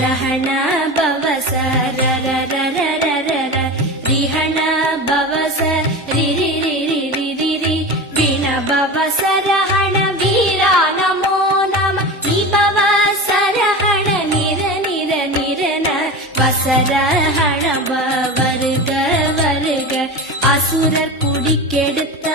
ரஹண பவச ரிஹண பவச ரிரி விண பவச ரஹண வீரா நமோ நம விபவச ரஹண நிர நிர நிரன வசரஹண வருக வருக அசுரர் குடிக்கெடுத்த